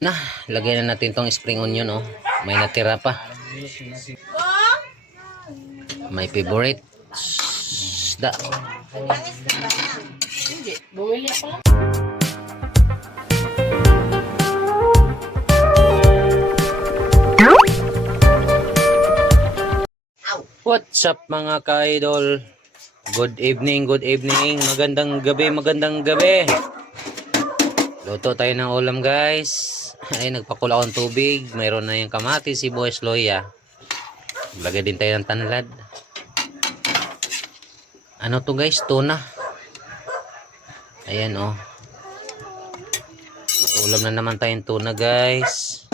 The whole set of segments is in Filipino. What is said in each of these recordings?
Na, lagay na natin tong spring onion, oh. May natira pa. May favorite isda. Hindi, bumili ako lang. What's up mga ka-idol? Good evening, magandang gabi. Luto tayo ng ulam guys. Ay, nagpakula akong tubig. Mayroon na yung kamatis, sibuyas, loya. Lagay din tayo ng tanlad. Ano to guys? Tuna. Ayan oh. Ulam na naman tayong tuna guys.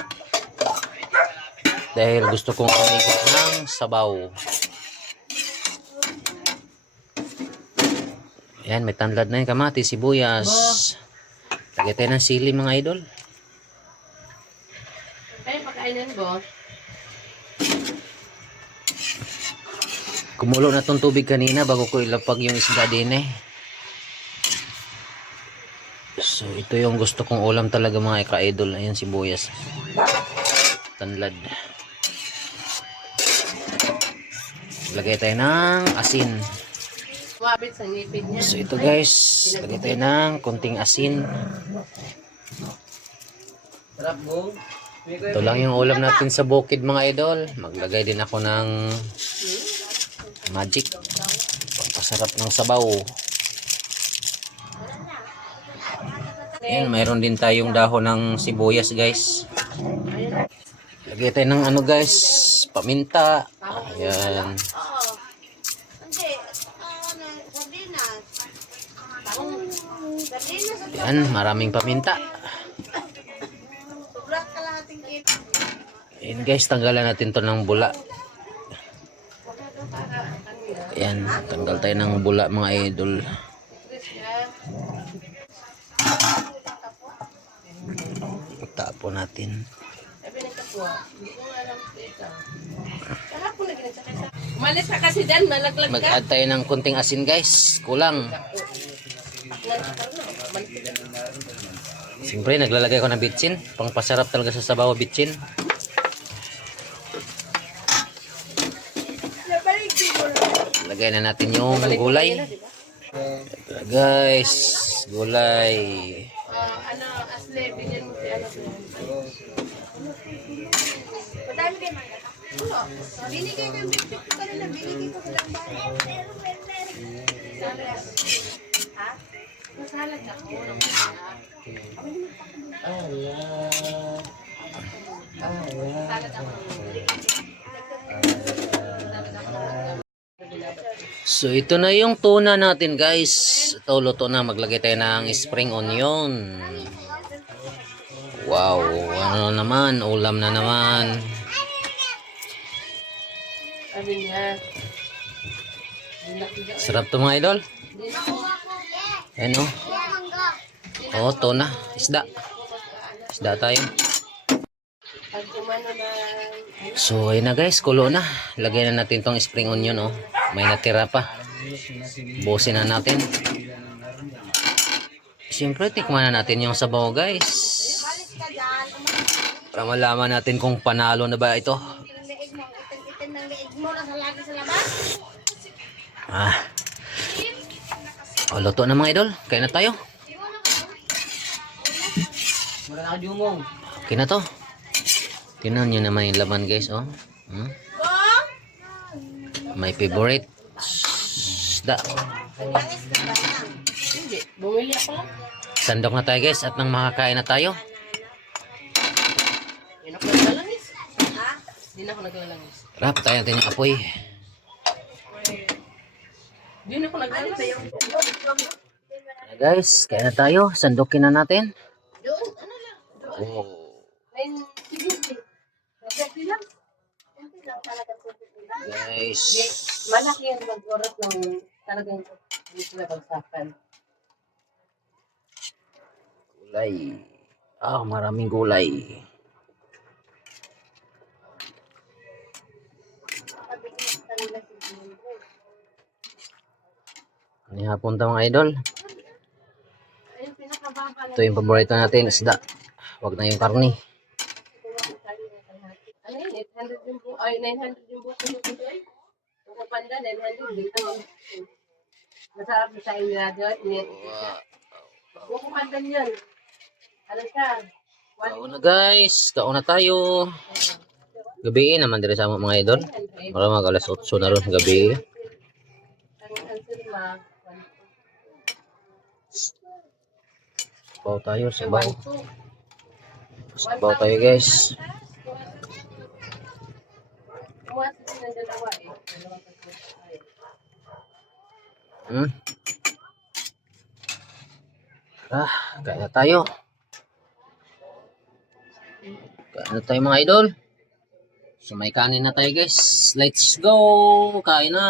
Dahil gusto kong umigit ng sabaw. Ayan, may tanlad na yung kamatis, sibuyas. Lagay tayo ng sili mga idol. Ay, pakainin boss. Kumulo na tong tubig kanina bago ko ilapag yung isda din eh. So ito yung gusto kong ulam talaga mga ka-idol. Ayan sibuyas. Tanlad. Lagay tayo ng asin. Mabit sa ngipin niya. So ito guys, lagay tayo ng konting asin. Ito lang yung ulam natin sa bukid mga idol. Maglagay din ako ng magic. Pampasarap ng sabaw. Ayan, mayroon din tayong dahon ng sibuyas guys. Lagay tayo ng ano guys, paminta. Ayan. Ayan, maraming paminta. Ayan guys, tanggalan natin to ng bula. Ayan, tanggal tayo ng bula mga idol. Tapo natin. Umalis ka kasi dyan, malaglag ka. Mag-add tayo ng konting asin guys. Kulang. Siyempre, naglalagay ko ng bitsin. Pangpasarap talaga sa sabaw bitsin. Lagay na natin yung gulay. Guys, gulay. Ano, Asle, bigyan mo si ano. Madami kayo mga kata. Oo. Binigay ng bitbit ko kanina. Binigay ko silang bahay. Ha? Masalag ako. Masalag ako. So ito na yung tuna natin guys. Ito luto na. Maglagay tayo ng spring onion. Wow, ano naman, ulam na naman. Sabi niya. Sarap to mga idol. Ayan o. Oh, tuna, isda. Isda tayo. Pag kumano na. So ayun na guys, kulo na. Lagay na natin tong spring onion oh. May natira pa. Busin na natin. Siyempre tikman na natin yung sabaw guys. Para malaman natin kung panalo na ba ito. Itim ng leeg mo. Nasa lagi sa labas. Oh, luto na mga idol. Kaya na tayo. Okay na to. Tingnan nyo naman yung laman guys oh. My favorite isda. Hindi, bumili ako lang. Sandok na tayo guys at nang makakain na tayo. Hindi na ako naglalangis. Ha? Hindi na ako naglalangis. Rap tayo natin yung apoy. Hindi na ako naglalangis. Guys, kaya na tayo. Sandokin na natin. Doon, ano lang. Oh. May sigiti. Nagsabi lang. Guys. Malaki yung mag-oras ng talagang hindi sila bagsakan. Gulay. Maraming gulay. Ano hapon to mga idol? Ito yung paborito natin isda. Wag na yung karne. Ano yun? 800 yung buko. Ay, 900 yung buko nyo dito eh. Buko panda, 900. Dito. Masarap na sa inyo na doon. Buko panda yun. Ano siya? Kauna guys, kauna tayo. Gabi naman dire sa mga idol. Para mag alas 8 na ron gabi. Ang sirma. Sabaw tayo, sabaw. Sabaw tayo guys. Kumuha sila ng dalawa eh. Dalawa pa tayo. Kain na tayo. Kain na tayo mga idol. So may kanin na tayo guys. Let's go! Kain na!